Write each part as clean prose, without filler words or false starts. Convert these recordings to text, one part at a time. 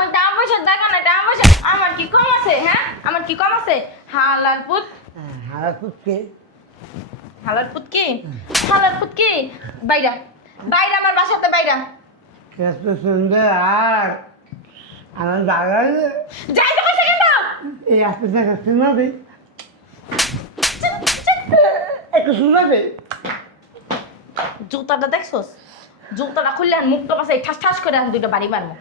আমার টাকা পয়সা দেখা না, টাকা পয়সা আমার কি কম আছে? হ্যাঁ, আমার কি কম আছে? হালার পুত, হারা করছে হালার পুত কি? হালার পুত কি? বাইরা, বাইরা আমার বাসাতে বাইরা। কত সুন্দর আর আমার দাদা যাই তো কইছে কেন? এই আসতে দেখা শোনাবে একটু শোনাবে জুতাটা দেখছস? জুতাটা খুললে আর মুখটা পাশে ঠাস ঠাস করে আমি দুইটা বাড়ি মারবো।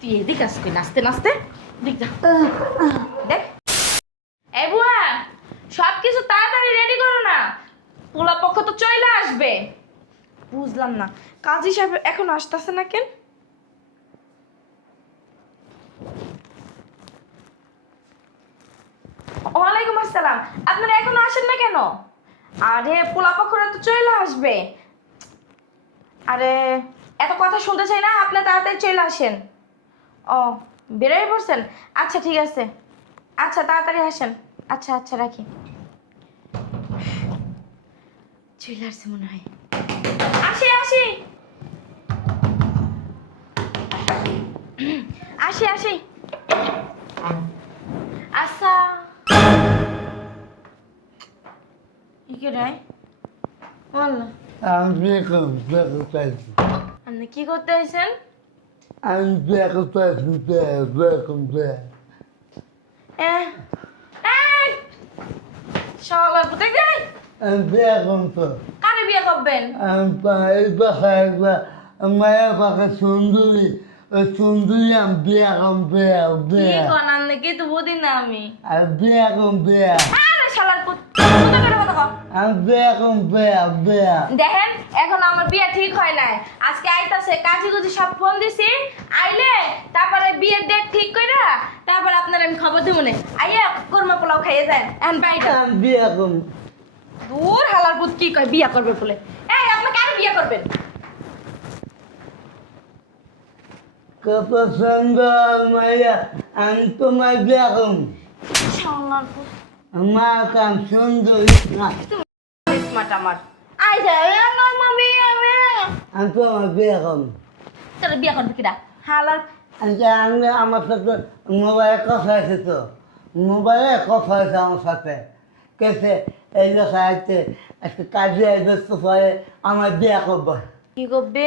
তুই এদিকে আসবি নাচতে নাচতে, দেখ যা, দেখ। এই বুয়া, সব কিছু তাড়াতাড়ি রেডি করো না, পোলা পক্ষ তো চলে আসবে। বুঝলাম না, কাজী সাহেব এখন আসতেছে না কেন? ওয়ালাইকুম আসসালাম, আপনারা এখনো আসেন না কেন? আরে পোলা পক্ষরা তো চলে আসবে। আরে এত কথা শুনতে চাই না, আপনি তাড়াতাড়ি চলে আসেন। ও, বেরোয় পড়ছেন? আচ্ছা ঠিক আছে, আচ্ছা তাড়াতাড়ি আসেন। আচ্ছা আচ্ছা রাখি। চলে আসছে মনে হয়। আসি আসি আসি আসি। আচ্ছা কি রে? বললো আমি বিয়ে করতে চাইছি আপনি কি করতে আইছেন? আমি বিয়ে করতে চাইছি বিয়ে করতে সকাল কোথায় যাই? আমি বিয়ে করতে কারে বিয়ে করবেন? আমি এই বাসায় একবার মায়ের পাখা সুন্দরী ওই সুন্দরী আমি বিয়ে করম বিয়ে কি বিয়ে কোন আপনি? কি তো বুঝি না আমি। আর বিয়ে করম বিয়ে আরে শালার পুত, কোথা করে কথা কও? আমি বিয়ে করম বিয়ে বিয়ে দেখেন এখন আমার বিয়ে ঠিক হয় নাই, আজকে আইতাছে কাজী গুজি সব ফোন দিছি, আইলে তারপরে বিয়ের ডেট ঠিক কইরা তারপর আপনার আমি খবর দেব না। আইয়া কোরমা পোলাও খাইয়ে যায় এখন বাইরে। আমি বিয়ে করম দূর হালার পুত কি কয় বিয়ে করবে বলে? এই আপনি কারে বিয়ে করবেন? কত সুন্দর মাইয়া আমি তোমার বিয়ে করম শালার পুত আমার কাম সুন্দর না স্মার্ট আমার। আই যায় আমার মামি আমি আমি তোমার বিয়ে করম তোর বিয়ে করবে কিডা? হালার আমি আমার সাথে মোবাইলে কথা আছে তো মোবাইলে কথা আছে আমার সাথে কেসে এই লোক আছে আজকে কাজে ব্যস্ত পরে আমার বিয়ে করবো কি করবে?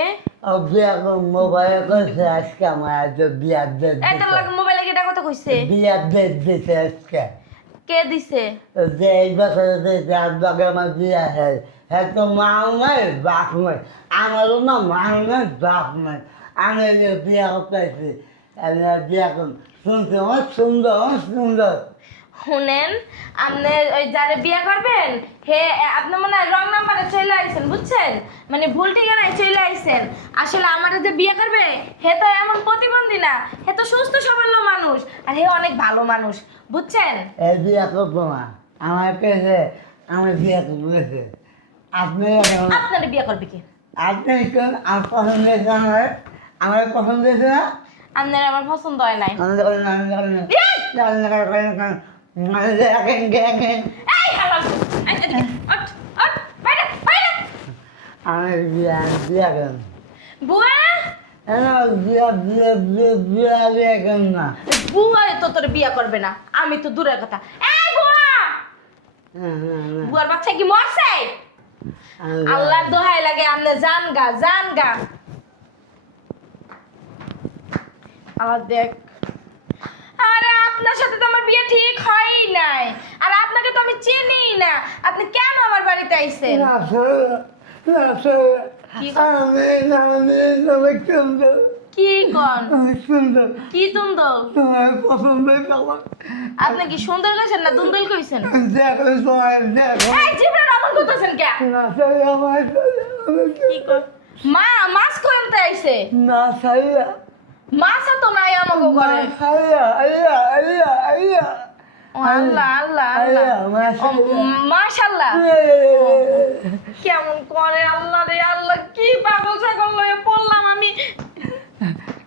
বিয়ে করব মোবাইলে কইছে আজকে আমার আজ বিয়ে ডেট এই তোর লাগে মোবাইলে কিডা কথা কইছে? বিয়ে ডেট দিছে আজকে কে দিছে? যে এই বছরে যে যার লগে আমার বিয়ে হয় হ্যাঁ তো মাও নাই বাপ নাই আমারও না মাও নাই বাপ নাই আমি যে বিয়ে করতেছি আমি বিয়ে করুন শুনতে অনেক সুন্দর অনেক সুন্দর শুনেন, আপনি ওই যারে বিয়ে করবেন হে আপনি মনে হয় রং নাম্বারে চলে আইছেন, বুঝছেন? মানে ভুল ঠিকানায় চলে আইছেন। আসলে আমার যে বিয়ে করবে হে তো এমন প্রতিবন্ধী না, হে তো সুস্থ সবল মানুষ, আর হে অনেক ভালো মানুষ, বুঝছেন? এই বিয়ে করবো না আমার কাছে আমার বিয়ে করেছে আপনি আপনার বিয়ে করবে কি? আপনি কোন আমার পছন্দ হয়েছে আমার পছন্দ হয়েছে না আপনার আমার পছন্দ হয় নাই। আনন্দ করেন আনন্দ করেন আনন্দ করেন এই হালাল, এই এদিকে, ওঠ, ওঠ, বাইরে, বাইরে। আমার বিয়ে বিয়ে করেন বুয়া, বিয়ে করেন না বুয়াই তো তোর বিয়ে করবে না, আমি তো দূরের কথা। এই বুয়া, বুয়ার বাচ্চা কি মরছে? আল্লাহর দোহাই লাগে আমনে জান গা জান গা। আর দেখ, আরে আপনার সাথে তো আমার বিয়ে ঠিক হয়ই নাই, আর আপনাকে তো আমি চিনি না, আপনি কেন আমার বাড়িতে আইছেন? কি সুন্দর কি কন? সুন্দর কি তুন্দল? তোমার পছন্দ আমার আপনি কি সুন্দর কইছেন না দুন্দল কইছেন? দেখো তোমার দেখো এই জিবরা রামন কইতেছেন কে? না সাই আমার কি কর? মা মাছ করতে আইছে। না সাইয়া মাছও তো নাই আমাকে করে। আল্লাহ আল্লাহ আল্লাহ আল্লাহ ও আল্লাহ আল্লাহ আল্লাহ, মাশাআল্লাহ। কেমন করে আল্লাহ রে আল্লাহ, কি পাগল ছাগল লয়ে পড়লাম আমি।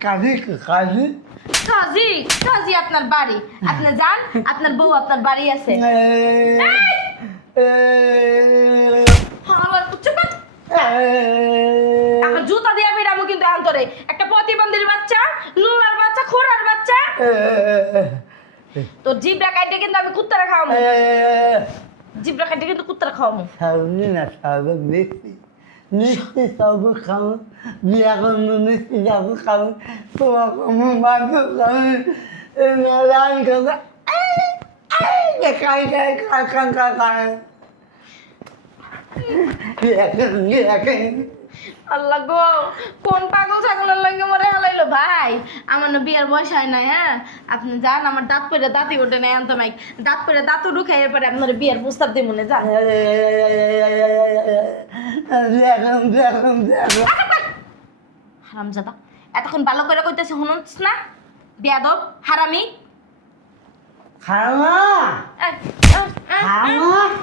কাজী কাজী কাজী কাজী আপনার বাড়ি, আপনি যান, আপনার বউ আপনার বাড়ি আছে। আমার জুতা দিয়ে বেরামো কিন্তু এখন করে একটা প্রতিবন্ধীর বাচ্চা, লুলার বাচ্চা, খোরার বাচ্চা। তোর জিব্রা কাটে কিন্তু আমি কুত্তারা খাওয়াবো, জিব্রা কাটে কিন্তু কুত্তারা খাওয়াবো। সাবনি না সাব মিষ্টি মিষ্টি সব খাও বিয়া করবো মিষ্টি সব খাও তোমাকে মাংস খাও রান খাবো আল্লাহ গো, কোন পাগল ছাগলের লঙ্গে মরে হালাইলো ভাই। আমার না বিয়ের বয়স হয় নাই। হ্যাঁ, আপনি যান, আমার দাঁত পরে দাঁতই ওঠে নাই আনতো নাই, দাঁত পরে দাঁতও ঢুকাই, এরপরে আপনার বিয়ের প্রস্তাব দিয়ে মনে যান। হারামজাদা, এতক্ষণ ভালো করে কইতেছে শুনছ না? বেয়াদব, হারামি। খাওয়া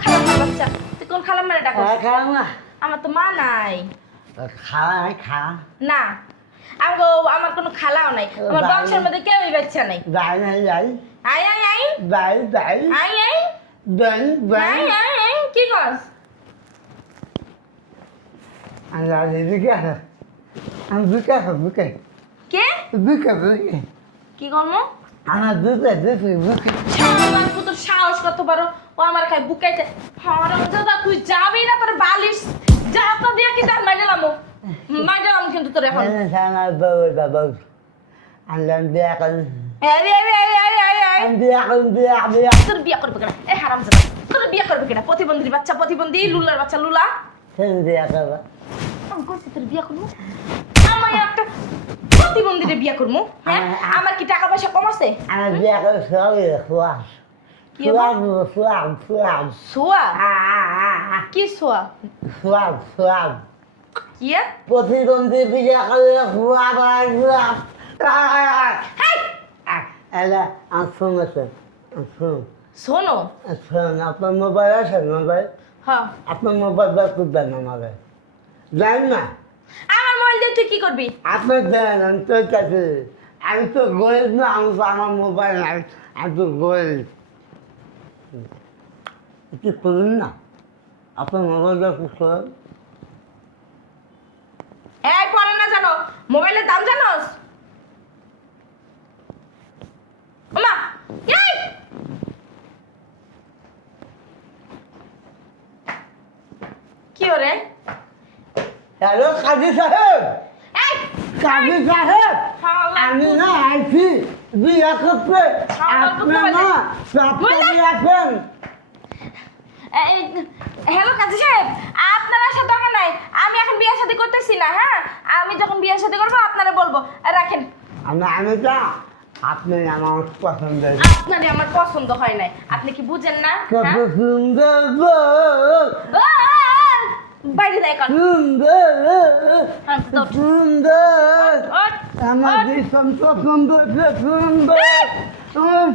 খালাম্মার বাচ্চা, তুই কোন খালাম্মারে ডাকো? খাওয়া আমার তো মা নাই। খাওয়া খা না, আমার কোনো খালাও নাই, আমার বংশের মধ্যে কেউই বাচ্চা নাই। যাই নাই যাই আই আই আই যাই যাই আই আই যাই যাই আই আই আই কি কস? আমি বুকে আমি বুকে বুকে কে বুকে বুকে কি করমু? আমার বুকে বুকে বুকে শালার পুত্র সাহস কত বড়, ও আমার খাই বুকাইতে। হারামজাদা, তুই যাবি না, তোর বালিশ জাতা দিয়ে কি তার মাইলাম, মাইলাম কিন্তু তোর এখন। আমার বউ বাবু আল্লাহ বিয়া কর এই এই এই এই এই এই বিয়া কর বিয়া বিয়া তোর বিয়া করবে কেনা? এই হারামজাদা, তোর বিয়া করবে কেনা? প্রতিবন্ধীর বাচ্চা প্রতিবন্ধী, লুলার বাচ্চা লুলা। সেন বিয়া করবা আমি কইছি তোর বিয়া করবো, আমার একটা প্রতিবন্ধীরে বিয়া করবো। হ্যাঁ, আমার কি টাকা পয়সা কম আছে? আমার বিয়া করে সবাই খোয়া কি হবো? সোয়াব সোয়াব সোয়া? কি সোয়া? সোয়াব সোয়াব কি? প্রতিবন্ধী বিয়া করে সোয়াব সোয়াব হেই, এলা আমার ফোন আছে ফোন শোনো। শোন আপনার মোবাইল আছে মোবাইল হ্যাঁ, আপনার মোবাইল বার করবেন আমাদের জান না আমার মোবাইল দিয়ে তুই কি করবি? আপনার দেন আমি তোর কাছে আমি তো গরিব না আমি তো আমার মোবাইল নাই আমি তো গরিব কি করুন না আপনার মোবাইলটা কি করেন এই পরে না জানো মোবাইলের দাম জানোস? ওমা, এই কি ওরে? হ্যালো কাজী সাহেব এই কাজী সাহেব শালা আমি না আইছি বিয়া করতে আপনি না চাকরি আছেন এই, হ্যালো কাজী সাহেব, আপনার আসার দরকার নাই, আমি এখন বিয়ে শাদী করতেছি না। হ্যাঁ, আমি যখন বিয়ে শাদী করবো আপনারা বলবো। রাখেন। আমি যা আপনি আমার পছন্দ আপনারই আমার পছন্দ হয় নাই, আপনি কি বুঝেন না? কত হ্যাঁ? সুন্দর গো বাইরে যাই কর। সুন্দর ওঠ, সুন্দর ওঠ, আমার ওঠ। ভীষণ পছন্দ হচ্ছে সুন্দর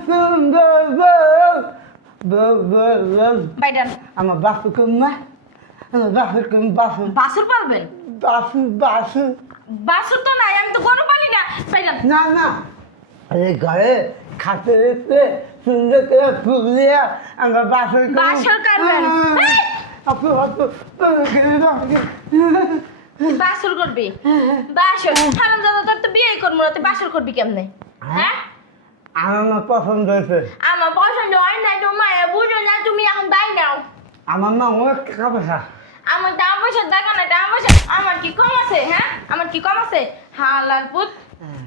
সুন্দর বাইরে আন। আমার বাসু কম আমার বাসু কম বাসু বাসুর পালবেন? বাসু বাসু বাসুর তো নাই, আমি তো গরু পালি না। বাইরে আন। না না আরে ঘরে খাতে রেখে সুন্দর করে ফুল দিয়ে আমরা বাসর বাসর করবেন? এই! আপু আপু বাসুর করবি? বাসর হারাম দাদা, তোর তো বিয়ে করবো না, তুই বাসর করবি কেমনে? হ্যাঁ, আমার পছন্দ হয়েছে আমার পছন্দ হয় না, তোমার মায়া বুঝো না, তুমি এখন বাই নাও। আমার না অনেক টাকা পয়সা আমার টাকা পয়সার দেখা না, টাকা পয়সা আমার কি কম আছে? হ্যাঁ, আমার কি কম আছে? হালার পুত,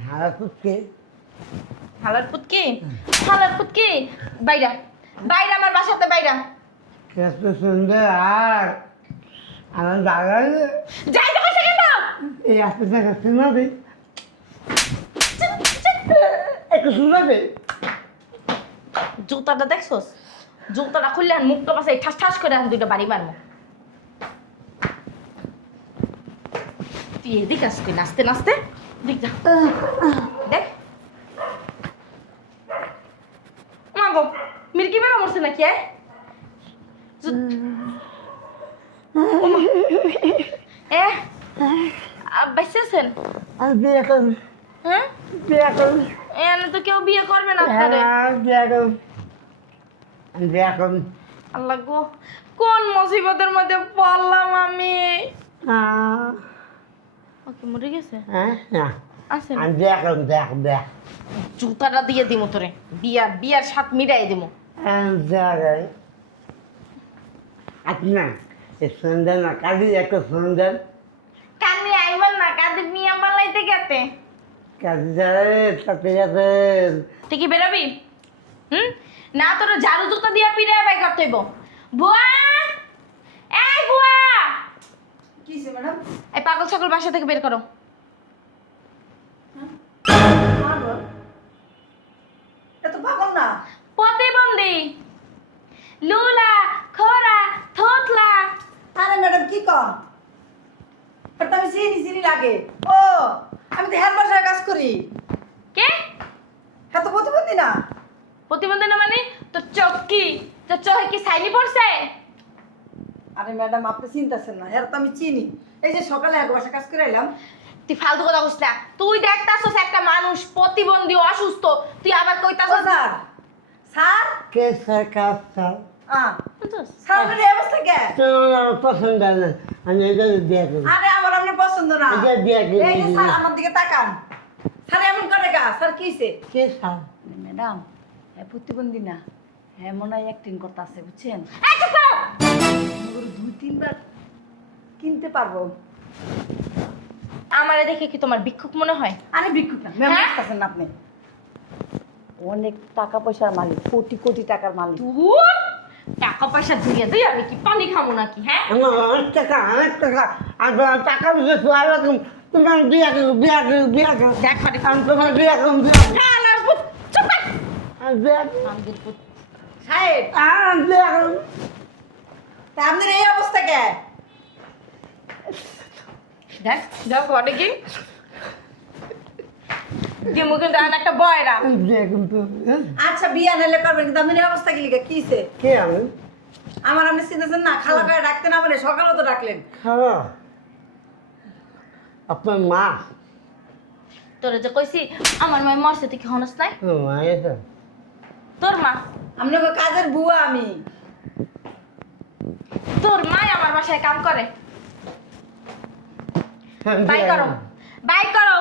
হারা কুচকে হালার পুত কি, হালার পুত কি? বাইরা, বাইরা আমার বাসাতে বাইরা। কত সুন্দর আর আমার দাদা যাই তো কইছে কেন? এই আসতে টাকা শোনাবে একটু শোনাবে জুতাটা দেখছস? জুতাটা খুললে আর মুখটা পাশে ঠাস ঠাস করে এখন দুইটা বাড়ি মারবো। তুই এদিকে আসবি নাচতে নাচতে, দেখ যা, দেখ। মাগো, মির্কি বেড়া মরছে নাকি? বেঁচেছেন? আর বিয়ে করুন হ্যাঁ, বিয়ে করুন এনে তো কেউ বিয়ে করবে না আপনারে। বিয়ে করুন বিয়ে করুন আল্লাহ গো, কোন মুসিবতের মধ্যে পড়লাম আমি। ওকে মরে গেছে হ্যাঁ না আছে আমি দেখ জুতাটা দিয়ে দিমু তোরে বিয়ার সাথ মিটাই দিমু দেখ আপনি সুন্দর না কালি একটা সুন্দর কানে আইবার না কাদের মিয়া বানাইতে গেতে কাজে যাবে তাতে যাবে তুই কি বেরোবি না তোর ঝাড়ু জুতা দিয়া পিড়ে বাই করতে হইব বুয়া এই বুয়া কিছে ম্যাডাম? এই পাগল ছাগল বাসা থেকে বের করো পাগল? এ তো পাগল না। প্রতিবন্ধী লুলা খোরা থোতলা আরে ম্যাডাম কি কন? এটা তো আমি চিনি লাগে। ও আমি তো হেড বাসায় কাজ করি। কে হ্যাঁ তো প্রতিবন্ধী না। প্রতিবন্ধী না মানে তোর চোখ কি তোর চোখে কি সাইনি পড়ছে আরে ম্যাডাম আপনি চিন্তাছেন না, হ্যাঁ তো আমি চিনি। এই যে সকালে এক বাসায় কাজ করে এলাম। তুই ফালতু কথা কইস না তুই দেখতাছস একটা মানুষ প্রতিবন্ধী অসুস্থ তুই আবার ও কইতাছস স্যার, স্যার, কে স্যার কাজ স্যার বুঝছস? স্যার আপনার এই অবস্থা কে? আমার পছন্দ না আমি এটা দিয়ে করি আরে আমার আপনার পছন্দ না। এটা দিয়ে দিই। এই যে স্যার আমার দিকে তাকান। স্যার এমন করে গা, স্যার কিছে? কে স্যার ম্যাডাম হ্যাঁ প্রতিবন্ধী না, হ্যাঁ মনে হয় অ্যাক্টিং করতে আছে বুঝছেন। এই চুপ করো। ওগুলো 2-3 বার কিনতে পারবো। আমারে দেখে কি তোমার ভিক্ষুক মনে হয় আরে ভিক্ষুক না ম্যাম, হ্যাঁ? আসতেছেন না আপনি। অনেক টাকা পয়সার মালিক, কোটি কোটি টাকার মালিক। ধুর টাকা পয়সা দিয়ে দিই আমি কি পানি খাবো নাকি হ্যাঁ আমার অনেক টাকা আর টাকা দিতে এরকম তোমার বিয়া করো দেখ পানি আমি তোমার বিয়া করো খালার পুত চুপ কর বিয়া আমাদের পুত সাহেব বিয়া করো তা আপনার এই অবস্থা কে? দেখ দেখ ঘটে কি দিমু কিন্তু আর একটা বয়রা বিয়া কিন্তু আচ্ছা বিয়া নাইলে করবেন, কিন্তু আপনার এই অবস্থা কি লিখে কিছে? কে আমি আমার আপনি চিন্তাছেন না, খালা করে ডাকতে না বলে সকালেও তো ডাকলেন। খারাপ আপনার মা তোরে যে কইছি আমার মায়ের মরছে তুই কি হনস নাই মা এসে তোর মা আপনাকে কাজের বুয়া আমি। তোর মা আমার বাসায় কাম করে বাই করো বাই করো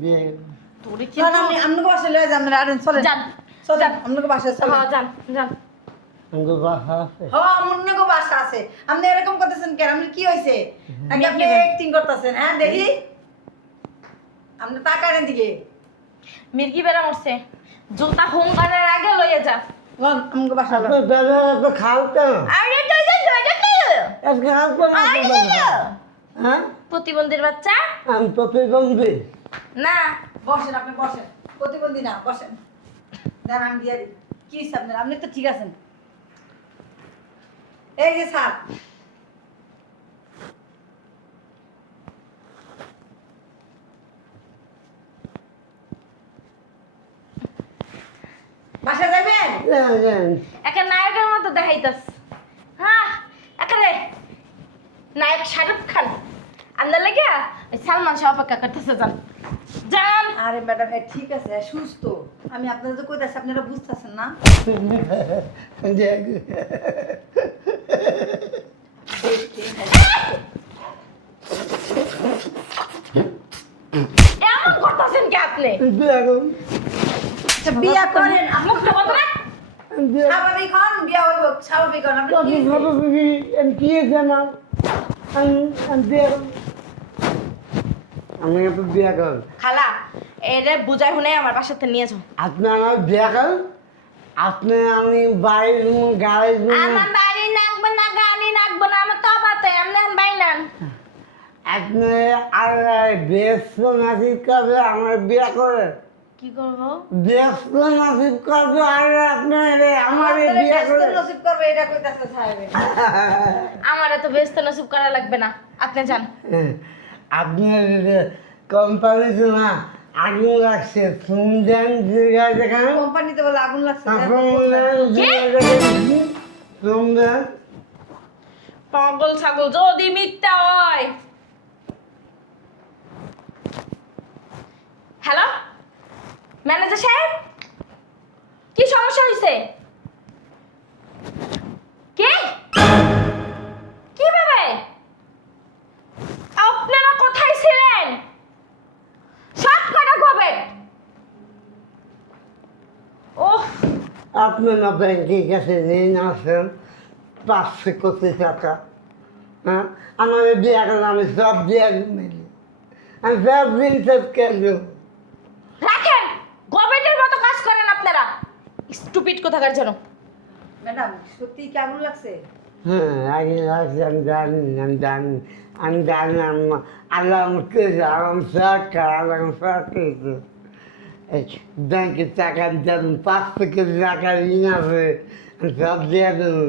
বিয়ে তোরে কি চলেন আপনি আপনাকে বাসায় লয়ে যান, আপনারা আরেন চলেন যান চলেন আপনাকে বাসায় চলেন। হ্যাঁ যান যান আমাকে বাসা আছে হ্যাঁ আপনাকে বাসা আছে। আপনি এরকম করতেছেন কেন? আপনি কি হয়েছে নাকি আপনি অ্যাক্টিং করতেছেন? হ্যাঁ দেখি আপনি তাকারেন দিকে। মির্গি বেড়া মরছে জুতা হোমগার্ডের আগে লইয়ে যা আমাকে বাসা আপনার বেলা তো খাও কেন আরে তো আজকে খাও কেন হ্যাঁ প্রতিবন্ধীর বাচ্চা আমি প্রতিবন্ধী না বসেন, আপনি বসেন। প্রতিবন্ধী না, বসেন। দেন আমি দিয়ে দিই। কি হয়েছে আপনার? আপনি তো ঠিক আছেন। এই যে স্যার, বাসা যাবেন? একটা নায়কের মতো দেখাইতাস হ্যাঁ একারে নায়ক শাহরুখ খান আন্দার লাগিয়া ওই সালমান শাহ অপেক্ষা করতেছে যান যান আরে ম্যাডাম ঠিক আছে, সুস্থ। আমি আপনাদের তো কইতাছি, আপনারা বুঝতেছেন না। এমন করতেছেন কি আপনি আচ্ছা, বিয়া করেন। মুখ তো বন্ধ রাখ। স্বাভাবিক হন, বিয়া হইব স্বাভাবিক হন। আপনি কি হয়েছে? আমি একটু বিয়া করেন খালা এরে বুঝাই শুনে আমার বাসাতে নিয়ে যাও আপনি আমার বিয়া করেন আপনি আমি বাড়ির গাড়ির আমার বাড়ি নাকবো না গাড়ি নাকবো না আমার তবাতে আপনি বাইনান আপনি আর ব্যস্ত নাসিব করবে আমার বিয়া করে কি করবো ব্যস্ত নাসিব করবে আর আপনার আমার আপনারা বিয়া ব্যস্ত করে নসিব করবে, এটা কইতাছে সাহেব। আমার এত ব্যস্ত নসিব করা লাগবে না আপনি যান আপনার কোম্পানিতে না আগুন লাগছে শুনছেন যেখানে কোম্পানিতে বলে আগুন লাগছে। শুনছেন পাগল ছাগল যদি মিথ্যা হয় হ্যালো ম্যানেজার সাহেব কি সমস্যা হয়েছে কে কিভাবে আপনারা কোথায় ছিলেন আপনার না ব্যাংকের কাছে ঋণ আছেন 500 কোটি টাকা। হ্যাঁ, আমার বিয়ে করলে আমি সব দিয়ে মিলি, আমি সব দিন সব কেন রাখেন, গভর্নমেন্টের মতো কাজ করেন আপনারা, স্টুপিড কোথাকার জন্য। ম্যাডাম সত্যি কেমন লাগছে? হ্যাঁ, আগে লাগছে, আমি জানি আল্লাহ আমাকে সরকার আল্লাহ সরকার ব্যাংকের টাকা দেন 500 কোটি টাকা ঋণ আছে, আমি সব দিয়ে দেবো,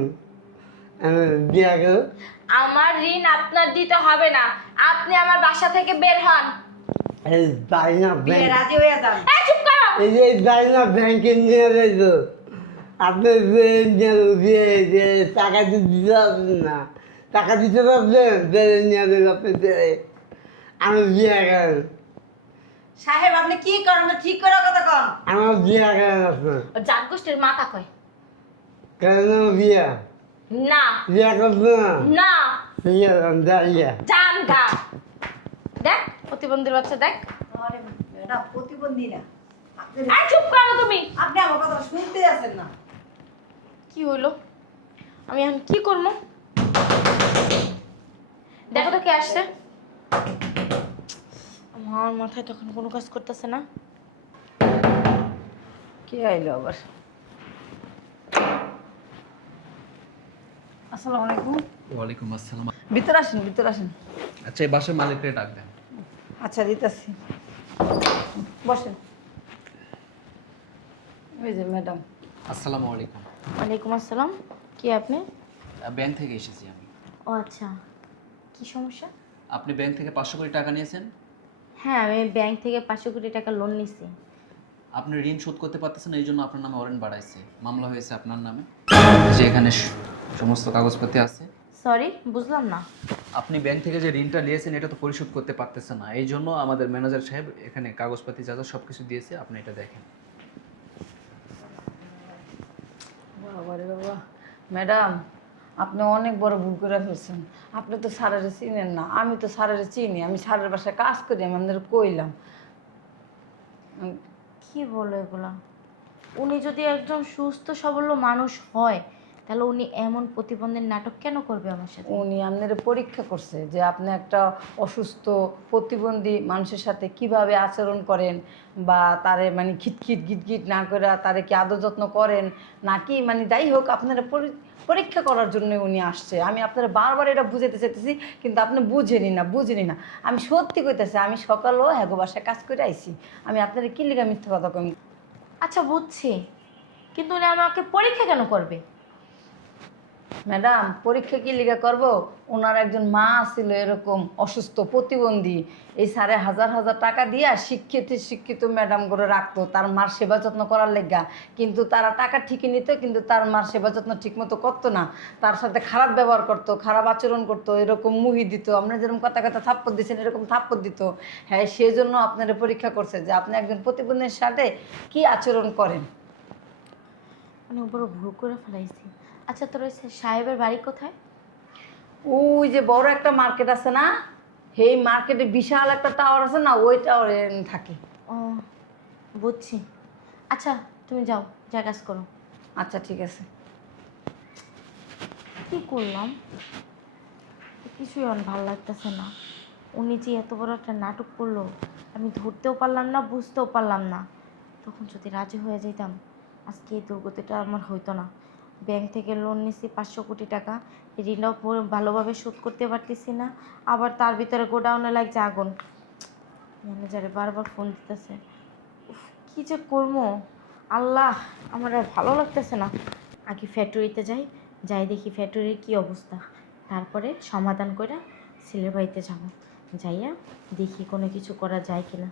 আমি দিয়ে দেবো। আমার ঋণ আপনার দিতে হবে না, আপনি আমার বাসা থেকে বের হন। এই বাড়ি না বিয়ে ব্যাংক, রাজি হয়ে যান। এই চুপ করো। এই যে বাড়ি না ব্যাংকে নিয়ে গেছো, আপনি যে টাকা দিতে পারবেন না, টাকা দিতে পারবেন বেড়ে নিয়ে দেবে আপনি আমি বিয়ে করেন, সাহেব আপনি কি করেন না ঠিক করে কথা কন। আমার বিয়ে করেন আছে ও জাত গোষ্ঠীর মাথা কয় কেন বিয়ে না বিয়ে করছে না না। ঠিক আছে আমি দাঁড়িয়ে জান গা। দেখ প্রতিবন্ধীর বাচ্চা দেখ। আরে ম্যাডাম প্রতিবন্ধী না আপনি, এই চুপ করো তুমি। আপনি আমার কথা শুনতে আছেন না। কি হইলো, আমি এখন কি করবো? দেখো তো কে আসছে। আমার মাথায় তখন কোনো কাজ করতেছে না। কে আইলো আবার? আসসালামু আলাইকুম। ওয়ালাইকুম আসসালাম। ভিতরে আসেন, ভিতরে আসেন। আচ্ছা, এই বাসার মালিককে ডাক দেন। আচ্ছা দিতেছি, বসেন। ওই যে ম্যাডাম। আসসালামু আলাইকুম। ওয়ালাইকুম আসসালাম। কি আপনি? ব্যাংক থেকে এসেছি আমি। ও আচ্ছা, কি সমস্যা? আপনি ব্যাংক থেকে 500 কোটি টাকা নিয়েছেন। হ্যাঁ, আমি ব্যাংক থেকে 500 কোটি টাকা লোন নিছি। আপনি ঋণ শোধ করতে পারতেছেন, এই জন্য আপনার নামে ওয়ারেন্ট বাড়াইছে, মামলা হয়েছে আপনার নামে, যে এখানে সমস্ত কাগজপত্র আছে। সরি, বুঝলাম না। আপনি ব্যাংক থেকে যে ঋণটা নিয়েছেন এটা তো পরিশোধ করতে পারতেছেন না, এই জন্য আমাদের ম্যানেজার সাহেব এখানে কাগজপাতি যা যা সব কিছু দিয়েছে, আপনি এটা দেখেন। বাবা রে বাবা, ম্যাডাম আপনি অনেক বড় ভুল করে ফেলছেন। আপনি তো স্যারের চিনেন না, আমি তো স্যারের চিনি, আমি স্যারের বাসায় কাজ করি, আমি আপনাদের কইলাম। কি বলো এগুলা? উনি যদি একজন সুস্থ সবল মানুষ হয় তাহলে উনি এমন প্রতিবন্ধের নাটক কেন করবে আমার সাথে? উনি আপনার পরীক্ষা করছে যে আপনি একটা অসুস্থ প্রতিবন্ধী মানুষের সাথে কিভাবে আচরণ করেন, বা তারে মানে খিটখিট গিটগিট না করে তারে কি আদর যত্ন করেন নাকি, মানে যাই হোক আপনারা পরীক্ষা করার জন্য উনি আসছে। আমি আপনারা বারবার এটা বুঝাতে চাইতেছি কিন্তু আপনি বুঝেনি না। আমি সত্যি কইতেছি, আমি সকালেও হ্যাগো বাসায় কাজ করে আইছি। আমি আপনারা কি লিগা মিথ্যা কথা কই? আচ্ছা বুঝছি, কিন্তু উনি আমাকে পরীক্ষা কেন করবে? ম্যাডাম পরীক্ষা কি লিগা করব? ওনার একজন মা ছিল এরকম অসুস্থ প্রতিবন্ধী, এই স্যারে হাজার হাজার টাকা দিয়া শিক্ষিত ম্যাডাম করে রাখতো তার মার সেবা যত্ন করার লেগা, কিন্তু তারা টাকা ঠিকই নিত কিন্তু তার মার সেবা যত্ন ঠিক মতো করতো না, তার সাথে খারাপ ব্যবহার করতো, খারাপ আচরণ করতো, এরকম মুহি দিত, আপনার যেরকম কথা থাপ্পড় দিচ্ছেন এরকম থাপ্পড় দিত। হ্যাঁ, সেই জন্য আপনারা পরীক্ষা করছে যে আপনি একজন প্রতিবন্ধীর সাথে কি আচরণ করেন। মানে বড় ভুল করে ফেলাইছি। আচ্ছা, তোর ওই সাহেবের বাড়ি কোথায়? ওই যে বড় একটা মার্কেট আছে না, সেই মার্কেটে বিশাল একটা টাওয়ার আছে না, ওই টাওয়ারে থাকে। ও বুঝছি। আচ্ছা তুমি যাও, যা কাজ করো। আচ্ছা ঠিক আছে। কি করলাম, কিছুই আমার ভালো লাগতেছে না। উনি যে এত বড় একটা নাটক করলো আমি ধরতেও পারলাম না, বুঝতেও পারলাম না। তখন যদি রাজি হয়ে যেতাম আজকে এই দুর্গতিটা আমার হইতো না। ব্যাংক থেকে লোন নিছি 500 কোটি টাকা, ঋণও ভালোভাবে শোধ করতে পারতেছি না, আবার তার ভিতরে গোডাউনে লাগছে আগুন। ম্যানেজারে বারবার ফোন দিতেছে। উফ, কী যে করবো আল্লাহ, আমার আর ভালো লাগতেছে না। আগে ফ্যাক্টরিতে যাই দেখি ফ্যাক্টরির কী অবস্থা, তারপরে সমাধান করে ছেলের বাড়িতে যাবো, যাইয়া দেখি কোনো কিছু করা যায় কিনা।